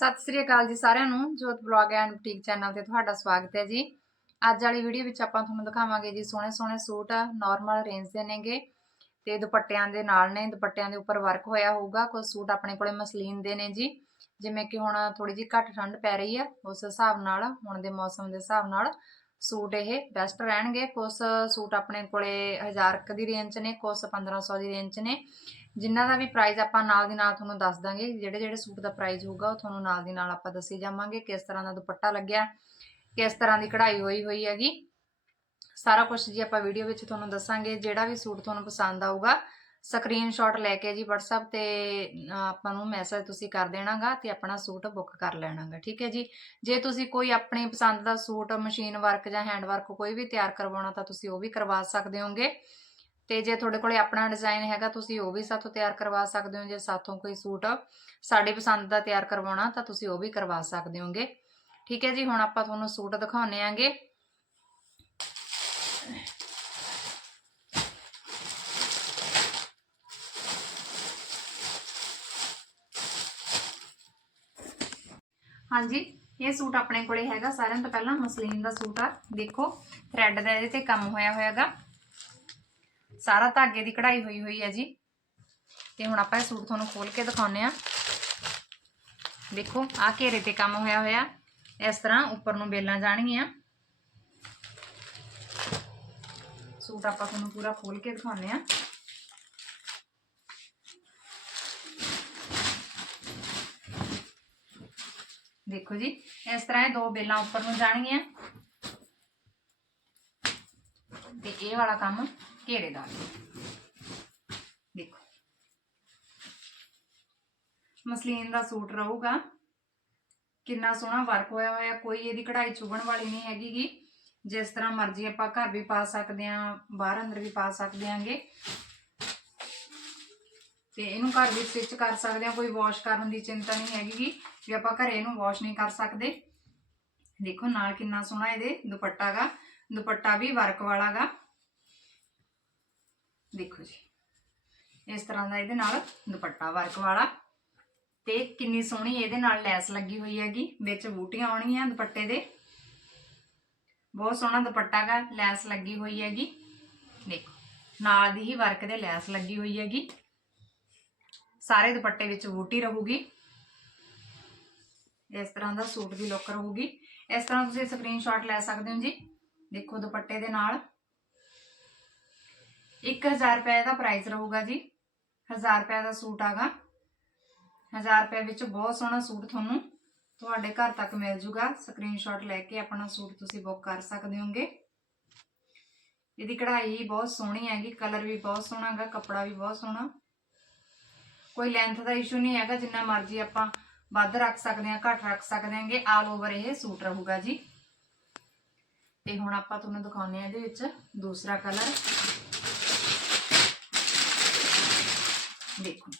ਸਤਿ ਸ੍ਰੀ ਅਕਾਲ ਜੀ ਸਾਰਿਆਂ ਨੂੰ। ਜੋਤ ਬਲੌਗ ਐਂਡ ਬੁਟੀਕ ਚੈਨਲ ਤੇ ਤੁਹਾਡਾ ਸਵਾਗਤ ਹੈ ਜੀ। ਅੱਜ ਵਾਲੀ ਵੀਡੀਓ ਵਿੱਚ ਆਪਾਂ ਤੁਹਾਨੂੰ ਦਿਖਾਵਾਂਗੇ ਜੀ ਸੋਹਣੇ ਸੋਹਣੇ ਸੂਟ ਨਾਰਮਲ ਰੇਂਜ ਦੇ ਨੇਗੇ ਤੇ ਦੁਪੱਟਿਆਂ ਦੇ ਨਾਲ ਨੇ। ਦੁਪੱਟਿਆਂ ਦੇ ਉੱਪਰ ਵਰਕ ਹੋਇਆ ਹੋਊਗਾ। ਕੁਝ ਸੂਟ ਆਪਣੇ ਕੋਲੇ ਮਸਲੀਨ ਦੇ ਨੇ ਜੀ। ਜਿਵੇਂ ਕਿ ਹੁਣ ਥੋੜੀ ਜਿਹੀ ਘੱਟ ਠੰਡ ਪੈ ਰਹੀ ਆ ਉਸ ਹਿਸਾਬ ਨਾਲ, ਹੁਣ ਦੇ ਮੌਸਮ ਦੇ ਹਿਸਾਬ ਨਾਲ ਸੂਟ ਇਹ ਬੈਸਟ ਰਹਿਣਗੇ। ਕੁਝ ਸੂਟ ਆਪਣੇ ਕੋਲੇ 1000 ਕ ਦੀ ਰੇਂਜ 'ਚ ਨੇ ਕੁਝ 1500 ਦੀ ਰੇਂਜ 'ਚ ਨੇ। ਜਿਨ੍ਹਾਂ ਦਾ ਵੀ ਪ੍ਰਾਈਸ ਆਪਾਂ ਨਾਲ ਦੀ ਨਾਲ ਤੁਹਾਨੂੰ ਦੱਸ ਦਾਂਗੇ, ਜਿਹੜੇ ਜਿਹੜੇ ਸੂਟ ਦਾ ਪ੍ਰਾਈਸ ਹੋਊਗਾ, ਉਹ ਤੁਹਾਨੂੰ ਨਾਲ ਦੀ ਨਾਲ ਆਪਾਂ ਦੱਸੀ ਜਾਵਾਂਗੇ, ਕਿਸ ਤਰ੍ਹਾਂ ਦਾ ਦੁਪੱਟਾ ਲੱਗਿਆ, ਕਿਸ ਤਰ੍ਹਾਂ ਦੀ ਕਢਾਈ ਹੋਈ ਹੋਈ ਹੈਗੀ। ਸਾਰਾ ਕੁਝ ਜੀ ਆਪਾਂ ਵੀਡੀਓ ਵਿੱਚ ਤੁਹਾਨੂੰ ਦੱਸਾਂਗੇ, ਜਿਹੜਾ ਵੀ ਸੂਟ ਤੁਹਾਨੂੰ ਪਸੰਦ ਆਊਗਾ। ਸਕਰੀਨਸ਼ਾਟ ਲੈ ਕੇ ਜੀ WhatsApp ਤੇ ਆਪਾਂ ਨੂੰ ਮੈਸੇਜ ਤੁਸੀਂ ਕਰ ਦੇਣਾਗਾ ਤੇ ਆਪਣਾ ਸੂਟ ਬੁੱਕ ਕਰ ਲੈਣਾਗਾ, ਠੀਕ ਹੈ ਜੀ? ਜੇ ਤੁਸੀਂ ਕੋਈ ਆਪਣੀ ਪਸੰਦ ਦਾ ਸੂਟ ਮਸ਼ੀਨ ਵਰਕ ਜਾਂ ਹੈਂਡ ਵਰਕ ਕੋਈ ਵੀ ਤਿਆਰ ਕਰਵਾਉਣਾ ਤਾਂ ਤੁਸੀਂ ਉਹ ਵੀ ਕਰਵਾ ਸਕਦੇ ਹੋਗੇ। ਤੇ ਜੇ ਤੁਹਾਡੇ ਕੋਲੇ ਆਪਣਾ ਡਿਜ਼ਾਈਨ ਹੈਗਾ, ਤੁਸੀਂ ਉਹ ਵੀ ਸਾਥੋਂ ਤਿਆਰ ਕਰਵਾ ਸਕਦੇ ਹੋ, ਜੇ ਸਾਥੋਂ ਕੋਈ ਸੂਟ ਸਾਡੇ ਪਸੰਦ ਦਾ ਤਿਆਰ ਕਰਵਾਉਣਾ ਤਾਂ ਤੁਸੀਂ ਉਹ ਵੀ ਕਰਵਾ ਸਕਦੇ ਹੋਗੇ। ਠੀਕ ਹੈ ਜੀ, ਹੁਣ ਆਪਾਂ ਤੁਹਾਨੂੰ ਸੂਟ ਦਿਖਾਉਣੇ ਆਂਗੇ। ਹਾਂਜੀ, ਇਹ ਸੂਟ ਆਪਣੇ ਕੋਲੇ ਹੈਗਾ। ਸਾਰਿਆਂ ਤੋਂ ਪਹਿਲਾਂ ਮਸਲੀਨ ਦਾ ਸੂਟ ਆ। ਦੇਖੋ ਥ੍ਰੈਡ ਦਾ ਇਹਦੇ ਤੇ ਕੰਮ ਹੋਇਆ ਹੋਇਆਗਾ ਸਾਰਾ ਧਾਗੇ ਦੀ ਕਢਾਈ ਹੋਈ ਹੋਈ ਹੈ ਜੀ। ਤੇ ਹੁਣ ਆਪਾਂ ਇਹ ਸੂਟ ਤੁਹਾਨੂੰ ਖੋਲ ਕੇ ਦਿਖਾਉਨੇ ਆ ਦੇਖੋ, ਆ ਘੇਰੇ ਤੇ ਕੰਮ ਹੋਇਆ ਹੋਇਆ। ਇਸ ਤਰ੍ਹਾਂ ਉੱਪਰ ਨੂੰ ਬੇਲਾਂ ਜਾਣਗੀਆਂ। ਸੂਟ ਆਪਾਂ ਤੁਹਾਨੂੰ ਪੂਰਾ ਖੋਲ ਕੇ ਦਿਖਾਉਨੇ ਆ ਦੇਖੋ ਜੀ, ਇਸ ਤਰ੍ਹਾਂ ਇਹ ਦੋ ਬੇਲਾਂ ਉੱਪਰ ਨੂੰ ਜਾਣਗੀਆਂ। ਤੇ ਇਹ ਵਾਲਾ ਕੰਮ ਘੇਰੇ ਦਾ ਦੇਖੋ। ਮਸਲੀਨ ਦਾ ਸੂਟ ਰਹੂਗਾ। ਕਿੰਨਾ ਸੋਹਣਾ ਵਰਕ ਹੋਇਆ ਹੋਇਆ, ਕੋਈ ਇਹਦੀ ਕਢਾਈ ਚੁਭਣ ਵਾਲੀ ਨਹੀਂ ਹੈਗੀਗੀ। ਜਿਸ ਤਰ੍ਹਾਂ ਮਰਜ਼ੀ ਆਪਾਂ ਘਰ ਵੀ ਪਾ ਸਕਦੇ ਆਂ ਬਾਹਰ ਅੰਦਰ ਵੀ ਪਾ ਸਕਦੇ ਆਂਗੇ ਤੇ ਇਹਨੂੰ ਘਰ ਵੀ ਸਟਿਚ ਕਰ ਸਕਦੇ ਆ ਕੋਈ ਵਾਸ਼ ਕਰਨ ਦੀ ਚਿੰਤਾ ਨਹੀਂ ਹੈਗੀ ਵੀ ਆਪਾਂ ਘਰੇ ਇਹਨੂੰ ਵਾਸ਼ ਨਹੀਂ ਕਰ ਸਕਦੇ। ਦੇਖੋ ਨਾਲ ਕਿੰਨਾ ਸੋਹਣਾ ਇਹਦੇ ਦੁਪੱਟਾ ਗਾ, ਦੁਪੱਟਾ ਵੀ ਵਰਕ ਵਾਲਾ ਗਾ। ਦੇਖੋ ਜੀ, ਇਸ ਤਰ੍ਹਾਂ ਦਾ ਇਹਦੇ ਨਾਲ ਦੁਪੱਟਾ ਵਰਕ ਵਾਲਾ। ਤੇ ਕਿੰਨੀ ਸੋਹਣੀ ਇਹਦੇ ਨਾਲ ਲੈਸ ਲੱਗੀ ਹੋਈ ਹੈਗੀ, ਵਿੱਚ ਬੂਟੀਆਂ ਆਉਣਗੀਆਂ ਦੁਪੱਟੇ ਦੇ। ਬਹੁਤ ਸੋਹਣਾ ਦੁਪੱਟਾ ਗਾ, ਲੈਸ ਲੱਗੀ ਹੋਈ ਹੈਗੀ। ਦੇਖੋ, ਨਾਲ ਦੀ ਹੀ ਵਰਕ ਦੇ ਲੈਸ ਲੱਗੀ ਹੋਈ ਹੈਗੀ। ਸਾਰੇ ਦੁਪੱਟੇ ਵਿੱਚ ਬੂਟੀ ਰਹੂਗੀ। ਇਸ ਤਰ੍ਹਾਂ ਦਾ ਸੂਟ ਦੀ ਲੁੱਕ ਰਹੂਗੀ। ਇਸ ਤਰ੍ਹਾਂ ਤੁਸੀਂ ਸਕਰੀਨਸ਼ਾਟ ਲੈ ਸਕਦੇ ਹੋ ਜੀ। ਦੇਖੋ ਦੁਪੱਟੇ ਦੇ ਨਾਲ। 1000 ਰੁਪਏ ਦਾ ਪ੍ਰਾਈਸ ਰਹੂਗਾ ਜੀ। 1000 ਰੁਪਏ ਦਾ ਸੂਟ ਆਗਾ। 1000 ਰੁਪਏ ਵਿੱਚ ਬਹੁਤ ਸੋਹਣਾ ਸੂਟ ਤੁਹਾਨੂੰ ਤੁਹਾਡੇ ਘਰ ਤੱਕ ਮਿਲ ਜੂਗਾ। ਸਕਰੀਨਸ਼ਾਟ ਲੈ ਕੇ ਆਪਣਾ ਸੂਟ ਤੁਸੀਂ ਬੁੱਕ ਕਰ ਸਕਦੇ ਹੋਗੇ। ਇਹਦੀ ਕਢਾਈ ਬਹੁਤ ਸੋਹਣੀ ਹੈਗੀ। ਕਲਰ ਵੀ ਬਹੁਤ ਸੋਹਣਾ ਹੈਗਾ। ਕੱਪੜਾ ਵੀ ਬਹੁਤ ਸੋਹਣਾ। ਕੋਈ ਲੈਂਥ ਦਾ ਇਸ਼ੂ ਨਹੀਂ ਹੈਗਾ, ਜਿੰਨਾ ਮਰਜ਼ੀ ਆਪਾਂ ਵੱਧ ਰੱਖ ਸਕਦੇ ਹਾਂ, ਘੱਟ ਰੱਖ ਸਕਦੇ ਹਾਂਗੇ ਆਲ ਓਵਰ ਇਹ ਸੂਟ ਰਹੂਗਾ ਜੀ। ਤੇ ਹੁਣ ਆਪਾਂ ਤੁਹਾਨੂੰ ਦਿਖਾਉਂਦੇ ਆ ਇਹਦੇ ਵਿੱਚ ਦੂਸਰਾ ਕਲਰ ਦੇਖੋ।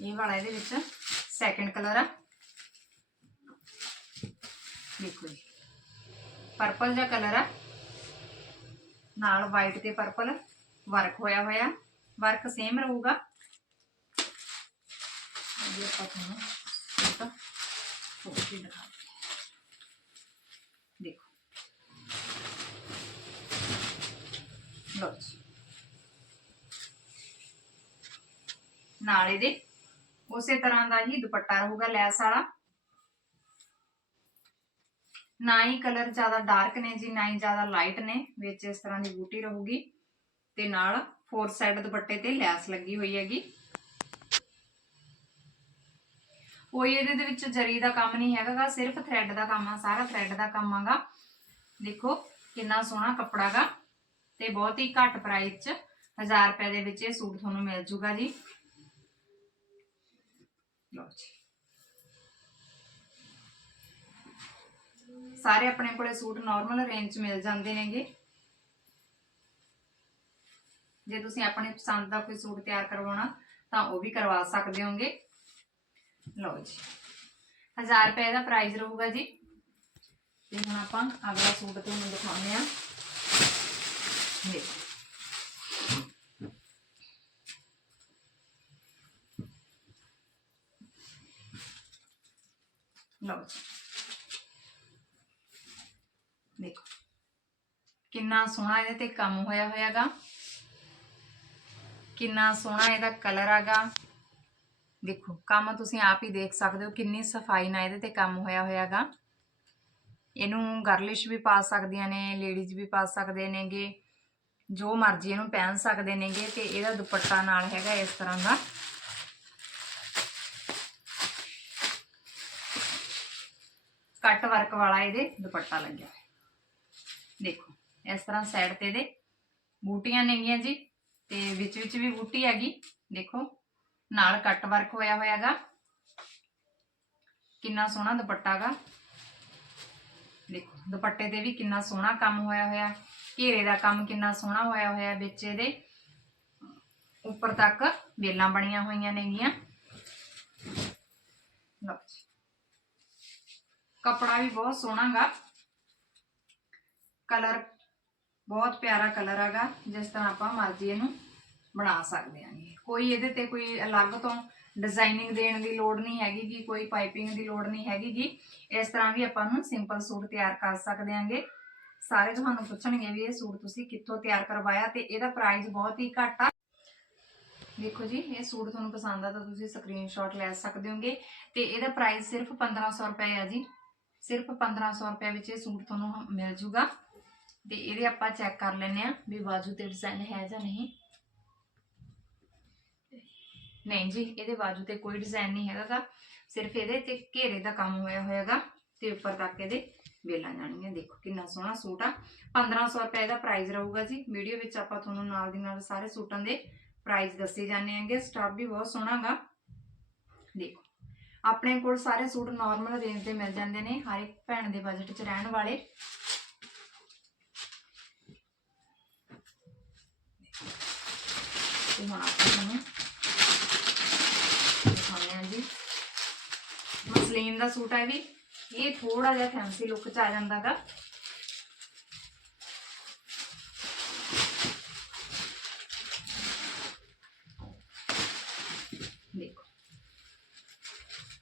ਇਹ ਵਾਲਾ ਇਹਦੇ ਵਿੱਚ ਸੈਕੰਡ ਕਲਰ ਆ। ਦੇਖੋ ਜੀ। ਪਰਪਲ ਜਿਹਾ ਕਲਰ ਆ। ਨਾਲ ਵਾਈਟ ਤੇ ਪਰਪਲ ਵਰਕ ਹੋਇਆ ਹੋਇਆ। ਵਰਕ ਸੇਮ ਰਹੂਗਾ ਇਹ ਆਪਾਂ ਤੁਹਾਨੂੰ ਇੱਕ ਫੋਟੋ ਦਿਖਾ ਦੇਖੋ ਲੋ ਜੀ ਨਾਲ ਇਹਦੇ ਉਸੇ ਤਰ੍ਹਾਂ ਦਾ ਹੀ ਦੁਪੱਟਾ ਰਹੂਗਾ ਲੈਸ ਵਾਲਾ ਨਾ ਹੀ ਕਲਰ ਜ਼ਿਆਦਾ ਡਾਰਕ ਨੇ ਜੀ ਨਾ ਹੀ ਜ਼ਿਆਦਾ ਲਾਈਟ ਨੇ ਵਿੱਚ ਇਸ ਤਰ੍ਹਾਂ ਦੀ ਬੂਟੀ ਰਹੂਗੀ ਤੇ ਨਾਲ ਫੋਰ ਸਾਈਡ ਦੁਪੱਟੇ ਤੇ ਲੈਸ ਲੱਗੀ ਹੋਈ ਹੈਗੀ। ਕੋਈ ਇਹਦੇ ਦੇ ਵਿੱਚ ਜਰੀ ਦਾ ਕੰਮ ਨਹੀਂ ਹੈਗਾਗਾ, ਸਿਰਫ ਥ੍ਰੈਡ ਦਾ ਕੰਮ ਆ, ਸਾਰਾ ਥ੍ਰੈਡ ਦਾ ਕੰਮ ਆਗਾ। ਦੇਖੋ ਕਿੰਨਾ ਸੋਹਣਾ ਕੱਪੜਾ ਤੇ ਬਹੁਤ ਹੀ ਘੱਟ ਪ੍ਰਾਈਸ 'ਚ 1000 ਰੁਪਏ ਦੇ ਵਿੱਚ ਇਹ ਸੂਟ ਤੁਹਾਨੂੰ ਮਿਲ ਜੂਗਾ ਜੀ। ਲਓ ਜੀ। ਸਾਰੇ ਆਪਣੇ ਕੋਲੇ ਸੂਟ ਨਾਰਮਲ ਰੇਂਜ 'ਚ ਮਿਲ ਜਾਂਦੇ ਨੇਗੇ। ਜੇ ਤੁਸੀਂ ਆਪਣੇ ਪਸੰਦ ਦਾ ਕੋਈ ਸੂਟ ਤਿਆਰ ਕਰਵਾਉਣਾ, ਤਾਂ ਉਹ ਵੀ ਕਰਵਾ ਸਕਦੇ ਹੋਗੇ। ਲਓ ਜੀ। 1000 ਰੁਪਏ ਦਾ ਪ੍ਰਾਈਸ ਰਹੂਗਾ ਜੀ। ਤੇ ਹੁਣ ਆਪਾਂ ਅਗਲਾ ਸੂਟ ਤੁਹਾਨੂੰ ਦਿਖਾਉਂਦੇ ਆ ਦੇਖੋ। ਲਓ ਜੀ। ਦੇਖੋ। ਕਿੰਨਾ ਸੋਹਣਾ ਇਹਦੇ ਤੇ ਕੰਮ ਹੋਇਆ ਹੋਇਆਗਾ। ਕਿੰਨਾ ਸੋਹਣਾ ਇਹਦਾ ਕਲਰ ਆਗਾ। ਦੇਖੋ, ਕੰਮ ਤੁਸੀਂ ਆਪ ਹੀ ਦੇਖ ਸਕਦੇ ਹੋ, ਕਿੰਨੀ ਸਫ਼ਾਈ ਨਾਲ ਇਹਦੇ ਤੇ ਕੰਮ ਹੋਇਆ ਹੋਇਆਗਾ। ਇਹਨੂੰ ਗਰਲਿਸ਼ ਵੀ ਪਾ ਸਕਦੀਆਂ ਨੇ ਲੇਡੀਜ਼ ਵੀ ਪਾ ਸਕਦੇ ਨੇਗੇ। ਜੋ ਮਰਜ਼ੀ ਇਹਨੂੰ ਪਹਿਨ ਸਕਦੇ ਨੇਗੇ ਤੇ ਇਹਦਾ ਦੁਪੱਟਾ ਨਾਲ ਹੈਗਾ ਇਸ ਤਰ੍ਹਾਂ ਦਾ। ਕੱਟ ਵਰਕ ਵਾਲਾ ਇਹਦੇ ਦੁਪੱਟਾ ਲੱਗਿਆ ਹੋਇਆ। ਦੇਖੋ, ਇਸ ਤਰ੍ਹਾਂ ਸਾਈਡ ਤੇ ਇਹਦੇ ਬੂਟੀਆਂ ਨੇਗੀਆਂ ਜੀ। ਤੇ ਵਿੱਚ ਵਿੱਚ ਵੀ ਬੂਟੀ ਹੈਗੀ। ਦੇਖੋ, ਨਾਲ ਕੱਟ ਵਰਕ ਹੋਇਆ ਹੋਇਆਗਾ। ਕਿੰਨਾ ਸੋਹਣਾ ਦੁਪੱਟਾ ਗਾ ਦੇਖੋ, ਦੁਪੱਟੇ ਤੇ ਵੀ ਕਿੰਨਾ ਸੋਹਣਾ ਕੰਮ ਹੋਇਆ ਹੋਇਆ। ਘੇਰੇ ਦਾ ਕੰਮ ਕਿੰਨਾ ਸੋਹਣਾ ਹੋਇਆ ਹੋਇਆ ਵਿੱਚ ਇਹਦੇ। ਉੱਪਰ ਤੱਕ ਵੇਲਾਂ ਬਣੀਆਂ ਹੋਈਆਂ ਨੇਗੀਆਂ। ਲਓ ਜੀ। ਕਪੜਾ ਵੀ ਬਹੁਤ ਸੋਹਣਾ ਗਾ ਕਲਰ ਬਹੁਤ ਪਿਆਰਾ ਕਲਰ ਹੈਗਾ, ਜਿਸ ਤਰ੍ਹਾਂ ਆਪਾਂ ਮਰਜ਼ੀ ਇਹਨੂੰ ਬਣਾ ਸਕਦੇ ਹਾਂ ਕੋਈ ਇਹਦੇ ਤੇ ਕੋਈ ਅਲੱਗ ਤੋਂ ਡਿਜ਼ਾਈਨਿੰਗ ਦੇਣ ਦੀ ਲੋੜ ਨਹੀਂ ਹੈਗੀ ਕਿ ਕੋਈ ਪਾਈਪਿੰਗ ਦੀ ਲੋੜ ਨਹੀਂ ਹੈਗੀ ਜੀ ਇਸ ਤਰ੍ਹਾਂ ਵੀ ਆਪਾਂ ਨੂੰ ਸਿੰਪਲ ਸੂਟ ਤਿਆਰ ਕਰ ਸਕਦੇ ਆਂਗੇ ਸਾਰੇ ਤੁਹਾਨੂੰ ਪੁੱਛਣਗੇ ਵੀ ਇਹ ਸੂਟ ਤੁਸੀਂ ਕਿੱਥੋਂ ਤਿਆਰ ਕਰਵਾਇਆ ਤੇ ਇਹਦਾ ਪ੍ਰਾਈਸ ਬਹੁਤ ਹੀ ਘੱਟ ਆ। ਦੇਖੋ ਜੀ, ਇਹ ਸੂਟ ਤੁਹਾਨੂੰ ਪਸੰਦ ਆ ਤਾਂ ਤੁਸੀਂ ਸਕਰੀਨਸ਼ਾਟ ਲੈ ਸਕਦੇ ਹੋਗੇ ਤੇ ਇਹਦਾ ਪ੍ਰਾਈਸ ਸਿਰਫ 1500 ਰੁਪਏ ਆ ਜੀ। ਸਿਰਫ 1500 ਰੁਪਏ ਵਿੱਚ ਇਹ ਸੂਟ ਤੁਹਾਨੂੰ ਮਿਲ ਜੂਗਾ। ਤੇ ਇਹਦੇ ਆਪਾਂ ਚੈੱਕ ਕਰ ਲੈਨੇ ਆ ਵੀ ਬਾਜੂ ਤੇ ਡਿਜ਼ਾਈਨ ਹੈ ਜਾਂ ਨਹੀਂ। ਨਹੀਂ ਜੀ, ਇਹਦੇ ਬਾਜੂ ਤੇ ਕੋਈ ਡਿਜ਼ਾਈਨ ਨਹੀਂ ਹੈਗਾਗਾ। ਸਿਰਫ ਇਹਦੇ ਤੇ ਘੇਰੇ ਦਾ ਕੰਮ ਹੋਇਆ ਹੋਇਆਗਾ ਤੇ ਉੱਪਰ ਤੱਕ ਇਹਦੇ ਵੇਲਾਂ ਜਾਣਗੀਆਂ। ਦੇਖੋ ਕਿੰਨਾ ਸੋਹਣਾ ਸੂਟ ਆ। 1500 ਰੁਪਏ ਦਾ ਪ੍ਰਾਈਸ ਰਹੂਗਾ ਜੀ। ਵੀਡੀਓ ਵਿੱਚ ਆਪਾਂ ਤੁਹਾਨੂੰ ਨਾਲ ਦੀ ਨਾਲ ਸਾਰੇ ਸੂਟਾਂ ਦੇ ਪ੍ਰਾਈਸ ਦੱਸੇ ਜਾਂਦੇ ਆਂਗੇ ਸਟਾਫ ਵੀ ਬਹੁਤ ਸੋਹਣਾਗਾ। ਦੇਖੋ, ਆਪਣੇ ਕੋਲ ਸਾਰੇ ਸੂਟ ਨਾਰਮਲ ਰੇਂਜ ਦੇ ਮਿਲ ਜਾਂਦੇ ਨੇ। ਹਰ ਇੱਕ ਭੈਣ ਦੇ ਬਜਟ 'ਚ ਰਹਿਣ ਵਾਲੇ। ਤੇ ਹੁਣ ਆਪਾਂ ਤੁਹਾਨੂੰ ਦਿਖਾਉਂਦੇ ਹਾਂ ਜੀ। ਮਸਲੀਨ ਦਾ ਸੂਟ ਹੈ ਵੀ, ਇਹ ਥੋੜਾ ਜਿਹਾ ਫੈਂਸੀ ਲੁੱਕ ਚ ਆ ਜਾਂਦਾਗਾ ਦੇਖੋ,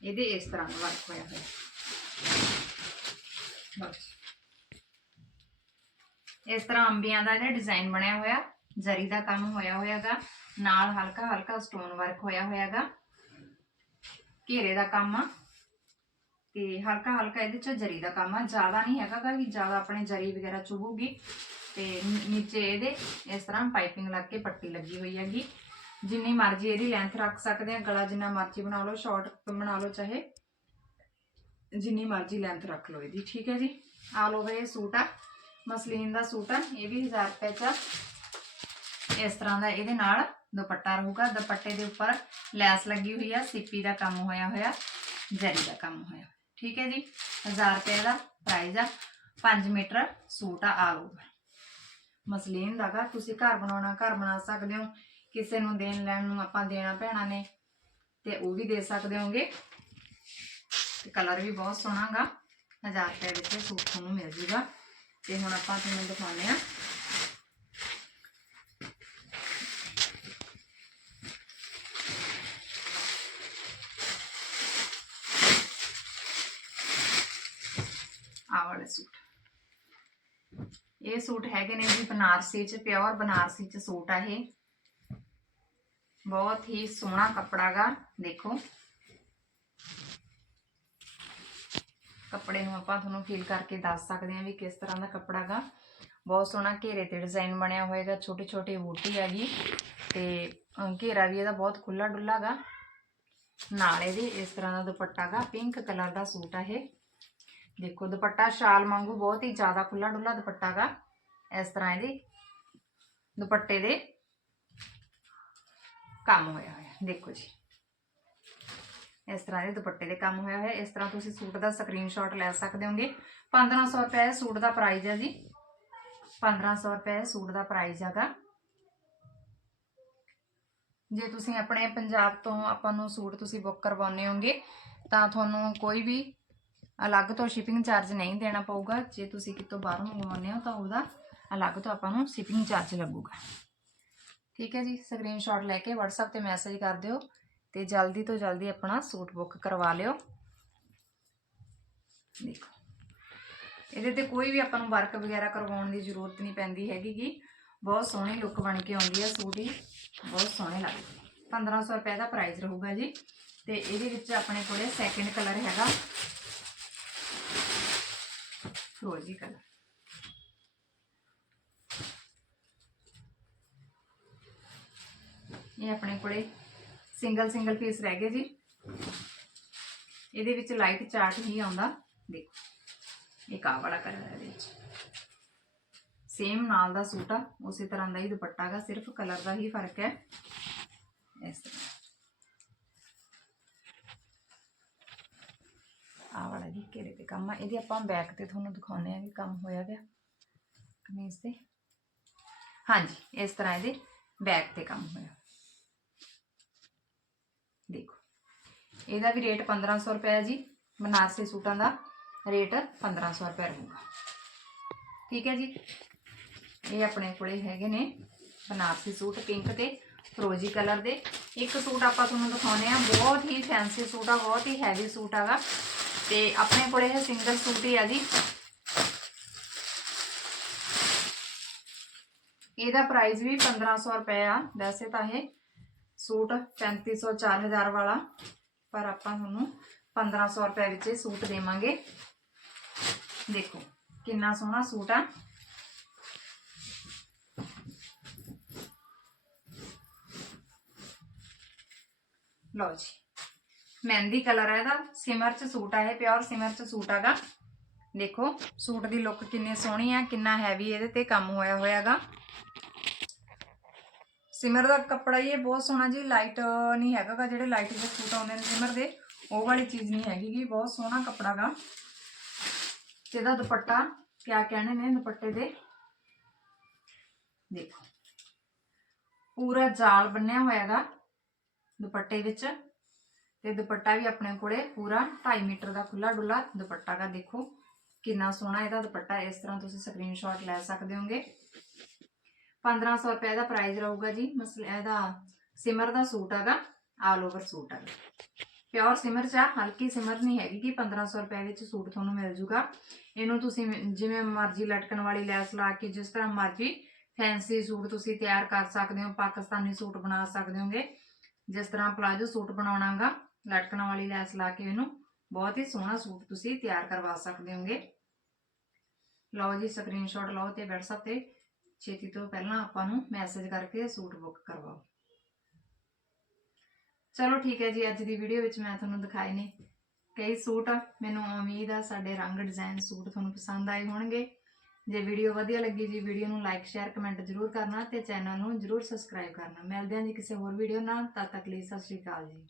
ਇਹਦੇ ਇਸ ਤਰ੍ਹਾਂ ਦਾ ਵਰਕ ਹੋਇਆ ਹੋਇਆ। ਬਸ। ਇਸ ਤਰ੍ਹਾਂ ਅੰਬੀਆਂ ਦਾ ਇਹਦਾ ਡਿਜ਼ਾਈਨ ਬਣਿਆ ਹੋਇਆ, ਜ਼ਰੀ ਦਾ ਕੰਮ ਹੋਇਆ ਹੋਇਆਗਾ ਨਾਲ ਹਲਕਾ ਹਲਕਾ ਸਟੋਨ ਵਰਕ ਹੋਇਆ ਹੋਇਆਗਾ। ਘੇਰੇ ਦਾ ਕੰਮ ਆ। ਤੇ ਹਲਕਾ ਹਲਕਾ ਇਹਦੇ ਚ ਜਰੀ ਦਾ ਕੰਮ ਆ। ਜ਼ਿਆਦਾ ਨਹੀਂ ਹੈਗਾ ਕਿ ਜ਼ਿਆਦਾ ਆਪਣੇ ਜਰੀ ਵਗੈਰਾ ਚੁਭੂਗੀ ਤੇ ਨੀਚੇ ਇਹਦੇ ਇਸ ਤਰ੍ਹਾਂ ਪਾਈਪਿੰਗ ਲੱਗ ਕੇ ਪੱਟੀ ਲੱਗੀ ਹੋਈ ਹੈਗੀ। ਜਿੰਨੀ ਮਰਜ਼ੀ ਇਹਦੀ ਲੈਂਥ ਰੱਖ ਸਕਦੇ ਆ। ਗਲਾ ਜਿੰਨਾ ਮਰਜ਼ੀ ਬਣਾ ਲਓ ਸ਼ਾਰਟ ਬਣਾ ਲਓ ਚਾਹੇ। ਜਿੰਨੀ ਮਰਜ਼ੀ ਲੈਂਥ ਰੱਖ ਲਓ ਇਹਦੀ, ਠੀਕ ਹੈ ਜੀ? ਆਲ ਓਵਰ ਇਹ ਸੂਟ ਆ। ਮਸਲੀਨ ਦਾ ਸੂਟ ਆ। ਇਹ ਵੀ 1000 ਰੁਪਏ ਚ ਇਸ ਤਰ੍ਹਾਂ ਦਾ ਇਹਦੇ ਨਾਲ ਦੁਪੱਟਾ ਰਹੂਗਾ, ਦੁਪੱਟੇ ਦੇ ਉੱਪਰ ਲੈਸ ਲੱਗੀ ਹੋਈ ਆ, ਸਿੱਪੀ ਦਾ ਕੰਮ ਹੋਇਆ ਹੋਇਆ, ਜਰੀ ਦਾ ਕੰਮ ਹੋਇਆ। ਠੀਕ ਹੈ ਜੀ 1000 ਰੁਪਏ ਦਾ ਪ੍ਰਾਈਸ ਆ 5 ਮੀਟਰ ਸੂਟ ਆ ਆਲ ਓਵਰ ਮਸਲੀਨ ਦਾਗਾ ਤੁਸੀਂ ਘਰ ਬਣਾਉਣਾ, ਘਰ ਬਣਾ ਸਕਦੇ ਹੋ, ਕਿਸੇ ਨੂੰ ਦੇਣ ਲੈਣ ਨੂੰ ਆਪਾਂ ਦੇਣਾ ਪੈਣਾ ਨੇ, ਤੇ ਉਹ ਵੀ ਦੇ ਸਕਦੇ ਹੋਗੇ। ਤੇ ਕਲਰ ਵੀ ਬਹੁਤ ਸੋਹਣਾਗਾ 1000 ਰੁਪਏ ਵਿੱਚ ਸੂਟ ਤੁਹਾਨੂੰ ਮਿਲ ਜੂਗਾ। ਤੇ ਹੁਣ ਆਪਾਂ ਤੁਹਾਨੂੰ ਦਿਖਾਉਂਦੇ ਆ ਵਾਲੇ ਸੂਟ। ਇਹ ਸੂਟ ਹੈਗੇ ਨੇ ਜੀ ਬਨਾਰਸੀ ਚ, ਪਿਓਰ ਬਨਾਰਸੀ ਚ ਸੂਟ ਆ ਇਹ। ਬਹੁਤ ਹੀ ਸੋਹਣਾ ਕੱਪੜਾ ਦੇਖੋ। ਕੱਪੜੇ ਨੂੰ ਆਪਾਂ ਤੁਹਾਨੂੰ ਫੀਲ ਕਰਕੇ ਦੱਸ ਸਕਦੇ ਹਾਂ ਵੀ ਕਿਸ ਤਰ੍ਹਾਂ ਦਾ ਕੱਪੜਾ ਗਾ ਬਹੁਤ ਸੋਹਣਾ ਘੇਰੇ ਤੇ ਡਿਜ਼ਾਈਨ ਬਣਿਆ ਹੋਏਗਾ ਛੋਟੀ ਛੋਟੀ ਬੂਟੀ ਹੈਗੀ। ਤੇ ਘੇਰਾ ਵੀ ਇਹਦਾ ਬਹੁਤ ਖੁੱਲਾ ਡੁੱਲਾ ਗਾ। ਨਾਲ ਇਹਦੇ ਇਸ ਤਰ੍ਹਾਂ ਦਾ ਦੁਪੱਟਾ ਗਾ ਪਿੰਕ ਕਲਰ ਦਾ ਸੂਟ ਆ ਇਹ। ਦੇਖੋ, ਦੁਪੱਟਾ ਸ਼ਾਲ ਵਾਂਗੂ ਬਹੁਤ ਹੀ ਜ਼ਿਆਦਾ ਖੁੱਲਾ ਡੁੱਲਾ ਦੁਪੱਟਾ ਗਾ, ਇਸ ਤਰ੍ਹਾਂ ਇਹਦੇ ਦੁਪੱਟੇ ਦੇ ਕੰਮ ਹੋਇਆ ਹੋਇਆ, ਦੇਖੋ ਜੀ। ਇਸ ਤਰ੍ਹਾਂ ਦੇ ਦੁਪੱਟੇ ਦੇ ਕੰਮ ਹੋਇਆ ਹੋਇਆ, ਇਸ ਤਰ੍ਹਾਂ ਤੁਸੀਂ ਸੂਟ ਦਾ ਸਕਰੀਨਸ਼ਾਟ ਲੈ ਸਕਦੇ ਹੋਗੇ। 1500 ਰੁਪਏ ਸੂਟ ਦਾ ਪ੍ਰਾਈਸ ਹੈ ਜੀ। 1500 ਰੁਪਏ ਸੂਟ ਦਾ ਪ੍ਰਾਈਸ ਹੈਗਾ ਜੇ ਤੁਸੀਂ ਆਪਣੇ ਪੰਜਾਬ ਤੋਂ ਆਪਾਂ ਨੂੰ ਸੂਟ ਤੁਸੀਂ ਬੁੱਕ ਕਰਵਾਉਨੇ ਹੋਗੇ, ਤਾਂ ਤੁਹਾਨੂੰ ਕੋਈ ਵੀ ਅਲੱਗ ਤੋਂ ਸ਼ਿਪਿੰਗ ਚਾਰਜ ਨਹੀਂ ਦੇਣਾ ਪਊਗਾ। ਜੇ ਤੁਸੀਂ ਕਿਤੋਂ ਬਾਹਰੋਂ ਮੰਗਵਾਉਂਦੇ ਹੋ ਤਾਂ ਉਹਦਾ ਅਲੱਗ ਤੋਂ ਆਪਾਂ ਨੂੰ ਸ਼ਿਪਿੰਗ ਚਾਰਜ ਲੱਗੂਗਾ। ਠੀਕ ਹੈ ਜੀ ਸਕਰੀਨਸ਼ਾਟ ਲੈ ਕੇ WhatsApp ਤੇ ਮੈਸੇਜ ਕਰ ਦਿਓ ਤੇ ਜਲਦੀ ਤੋਂ ਜਲਦੀ ਆਪਣਾ ਸੂਟ ਬੁੱਕ ਕਰਵਾ ਲਿਓ। ਦੇਖੋ, ਇਹਦੇ ਤੇ ਕੋਈ ਵੀ ਆਪਾਂ ਨੂੰ ਵਰਕ ਵਗੈਰਾ ਕਰਵਾਉਣ ਦੀ ਜ਼ਰੂਰਤ ਨਹੀਂ ਪੈਂਦੀ ਹੈਗੀ ਗੀ ਬਹੁਤ ਸੋਹਣੀ ਲੁੱਕ ਬਣ ਕੇ ਆਉਂਦੀ ਹੈ ਸੂਟ ਹੀ ਬਹੁਤ ਸੋਹਣੇ ਲੱਗਦੇ 1500 ਰੁਪਏ ਦਾ ਪ੍ਰਾਈਸ ਰਹੂਗਾ ਜੀ। ਤੇ ਇਹਦੇ ਵਿੱਚ ਆਪਣੇ ਕੋਲੇ ਸੈਕਿੰਡ ਕਲਰ ਹੈਗਾ। ਫਰੋਜ਼ੀ ਕਲਰ ਇਹ ਆਪਣੇ ਕੋਲੇ ਸਿੰਗਲ ਸਿੰਗਲ ਪੀਸ ਰਹਿ ਗਏ ਜੀ। ਇਹਦੇ ਵਿੱਚ ਲਾਈਟ ਚਾਰਟ ਹੀ ਆਉਂਦਾ। ਦੇਖੋ ਇਹ ਆਹ ਵਾਲਾ ਕਲਰ ਹੈ ਇਹਦੇ ਵਿੱਚ। ਸੇਮ ਨਾਲ ਦਾ ਸੂਟ ਆ, ਉਸੇ ਤਰ੍ਹਾਂ ਦਾ ਹੀ ਦੁਪੱਟਾ ਗਾ, ਸਿਰਫ ਕਲਰ ਦਾ ਹੀ ਫ਼ਰਕ ਹੈ। ਇਸ ਤਰ੍ਹਾਂ। ਆਹ ਵਾਲਾ ਘੇਰੇ ਤੇ ਕੰਮ ਆ। ਇਹਦੇ ਆਪਾਂ ਬੈਕ ਤੇ ਤੁਹਾਨੂੰ ਦਿਖਾਉਂਦੇ ਆ ਕਿ ਕੰਮ ਹੋਇਆ ਗਿਆ ਕਮੀਜ਼ ਤੇ। ਹਾਂਜੀ, ਇਸ ਤਰ੍ਹਾਂ ਇਹਦੇ ਬੈਕ ਤੇ ਕੰਮ ਹੋਇਆ। ਦੇਖੋ। ਇਹਦਾ ਵੀ ਰੇਟ 1500 ਰੁਪਏ ਹੈ ਜੀ। ਬਨਾਰਸੀ ਸੂਟਾਂ ਦਾ ਰੇਟ 1500 ਰੁਪਏ ਰਹੂਗਾ। ਠੀਕ ਹੈ ਜੀ। ਇਹ ਆਪਣੇ ਕੋਲੇ ਹੈਗੇ ਨੇ ਬਨਾਰਸੀ ਸੂਟ ਪਿੰਕ ਤੇ ਫਰੋਜੀ ਕਲਰ ਦੇ। ਇੱਕ ਸੂਟ ਆਪਾਂ ਤੁਹਾਨੂੰ ਦਿਖਾਉਨੇ ਆ ਬਹੁਤ ਹੀ ਫੈਂਸੀ ਸੂਟ ਆ, ਬਹੁਤ ਹੀ ਹੈਵੀ ਸੂਟ ਹੈਗਾ ਤੇ ਆਪਣੇ ਕੋਲੇ ਇਹ ਸਿੰਗਲ ਸੂਟ ਹੀ ਆ ਜੀ ਇਹਦਾ ਪ੍ਰਾਈਸ ਵੀ 1500 ਰੁਪਏ ਆ ਵੈਸੇ ਤਾਂ ਇਹ ਸੂਟ 3500 4000 ਵਾਲਾ ਪਰ ਆਪਾਂ ਤੁਹਾਨੂੰ 1500 ਰੁਪਏ ਵਿੱਚ ਇਹ ਸੂਟ ਦੇਵਾਂਗੇ ਦੇਖੋ ਕਿੰਨਾ ਸੋਹਣਾ ਸੂਟ ਆ ਲਓ ਜੀ ਮਹਿੰਦੀ ਕਲਰ ਹੈ ਇਹਦਾ, ਸਿਮਰ ਚ ਸੂਟ ਆ ਇਹ ਪਿਓਰ ਸਿਮਰ ਚ ਸੂਟ ਹੈਗਾ। ਦੇਖੋ, ਸੂਟ ਦੀ ਲੁੱਕ ਕਿੰਨੀ ਸੋਹਣੀ ਆ, ਕਿੰਨਾ ਹੈਵੀ ਇਹਦੇ ਤੇ ਕੰਮ ਹੋਇਆ ਹੋਇਆਗਾ। ਸਿਮਰ ਦਾ ਕੱਪੜਾ ਹੀ ਇਹ ਬਹੁਤ ਸੋਹਣਾ ਜੀ ਲਾਈਟ ਨਹੀਂ ਹੈਗਾ ਜਿਹੜੇ ਲਾਈਟ ਦੇ ਸੂਟ ਆਉਂਦੇ ਨੇ ਸਿਮਰ ਦੇ, ਉਹ ਵਾਲੀ ਚੀਜ਼ ਨਹੀਂ ਹੈਗੀ ਗੀ, ਬਹੁਤ ਸੋਹਣਾ ਕੱਪੜਾ ਗਾ ਤੇ ਇਹਦਾ ਦੁਪੱਟਾ, ਕਿਆ ਕਹਿਣੇ ਨੇ ਦੁਪੱਟੇ ਦੇ? ਦੇਖੋ। ਪੂਰਾ ਜਾਲ ਬੰਨਿਆ ਹੋਇਆ ਗਾ ਦੁਪੱਟੇ ਵਿੱਚ। ਤੇ ਦੁਪੱਟਾ ਵੀ ਆਪਣੇ ਕੋਲੇ ਪੂਰਾ 2.5 ਮੀਟਰ ਦਾ ਖੁੱਲਾ ਡੁੱਲਾ ਦੁਪੱਟਾ ਗਾ, ਦੇਖੋ ਕਿੰਨਾ ਸੋਹਣਾ ਇਹਦਾ ਦੁਪੱਟਾ, ਇਸ ਤਰ੍ਹਾਂ ਤੁਸੀਂ ਸਕਰੀਨਸ਼ਾਟ ਲੈ ਸਕਦੇ ਹੋਗੇ। 1500 ਰੁਪਏ ਦਾ ਪ੍ਰਾਈਸ ਰਹੂਗਾ ਜੀ, ਮਸਲੇ, ਇਹਦਾ ਸਿਮਰ ਦਾ ਸੂਟ ਹੈਗਾ ਆਲ ਓਵਰ ਸੂਟ ਹੈਗਾ। ਪਿਓਰ ਸਿਮਰ ਚ ਹਲਕੀ ਸਿਮਰ ਨਹੀਂ ਹੈਗੀ ਕਿ 1500 ਰੁਪਏ ਵਿੱਚ ਸੂਟ ਤੁਹਾਨੂੰ ਮਿਲ ਜੂਗਾ। ਇਹਨੂੰ ਤੁਸੀਂ ਜਿਵੇਂ ਮਰਜ਼ੀ ਲਟਕਣ ਵਾਲੀ ਲੈਸ ਲਾ ਕੇ, ਜਿਸ ਤਰ੍ਹਾਂ ਮਰਜ਼ੀ ਫੈਂਸੀ ਸੂਟ ਤੁਸੀਂ ਤਿਆਰ ਕਰ ਸਕਦੇ ਹੋ, ਪਾਕਿਸਤਾਨੀ ਸੂਟ ਬਣਾ ਸਕਦੇ ਹੋਗੇ। ਜਿਸ ਤਰ੍ਹਾਂ ਪਲਾਜੋ ਸੂਟ ਬਣਾਉਣਾਗਾ ਲਟਕਣ ਵਾਲੀ ਲੈਸ ਲਾ ਕੇ ਇਹਨੂੰ ਬਹੁਤ ਹੀ ਸੋਹਣਾ ਸੂਟ ਤੁਸੀਂ ਤਿਆਰ ਕਰਵਾ ਸਕਦੇ ਹੋਗੇ। ਲਓ ਜੀ ਸਕਰੀਨਸ਼ਾਟ ਲਓ ਤੇ WhatsApp ਤੇ ਛੇਤੀ ਤੋਂ ਪਹਿਲਾਂ ਆਪਾਂ ਨੂੰ ਮੈਸੇਜ ਕਰਕੇ ਸੂਟ ਬੁੱਕ ਕਰਵਾਓ। ਚਲੋ ਠੀਕ ਹੈ ਜੀ, ਅੱਜ ਦੀ ਵੀਡੀਓ ਵਿੱਚ ਮੈਂ ਤੁਹਾਨੂੰ ਦਿਖਾਏ ਨੇ ਕਈ ਸੂਟ। ਮੈਨੂੰ ਉਮੀਦ ਆ ਸਾਡੇ ਰੰਗ ਡਿਜ਼ਾਈਨ ਸੂਟ ਤੁਹਾਨੂੰ ਪਸੰਦ ਆਏ ਹੋਣਗੇ। ਜੇ ਵੀਡੀਓ ਵਧੀਆ ਲੱਗੀ ਜੀ ਵੀਡੀਓ ਨੂੰ ਲਾਈਕ ਸ਼ੇਅਰ ਕਮੈਂਟ ਜ਼ਰੂਰ ਕਰਨਾ ਤੇ ਚੈਨਲ ਨੂੰ ਜ਼ਰੂਰ ਸਬਸਕ੍ਰਾਈਬ ਕਰਨਾ। ਮਿਲਦੇ ਹਾਂ ਜੀ ਕਿਸੇ ਹੋਰ ਵੀਡੀਓ ਨਾਲ, ਤਦ ਤੱਕ ਲਈ ਸਤਿ ਸ਼੍ਰੀ ਅਕਾਲ ਜੀ।